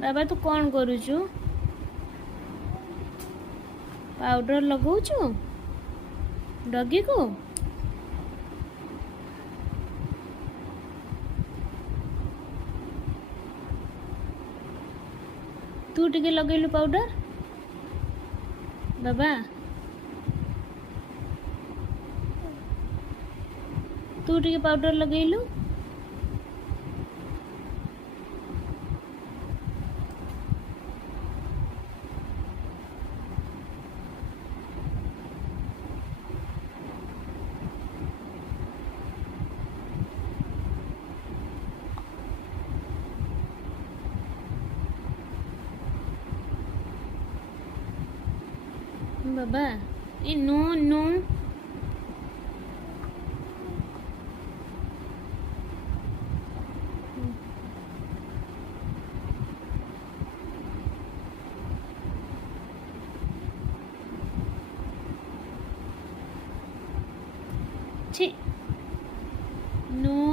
बाबा तू कौन करुचु पाउडर लगाउचु डगी को तू टिके लगेलु पाउडर बाबा तू टिके पाउडर लगेलु बाबा ए नो नो छी नो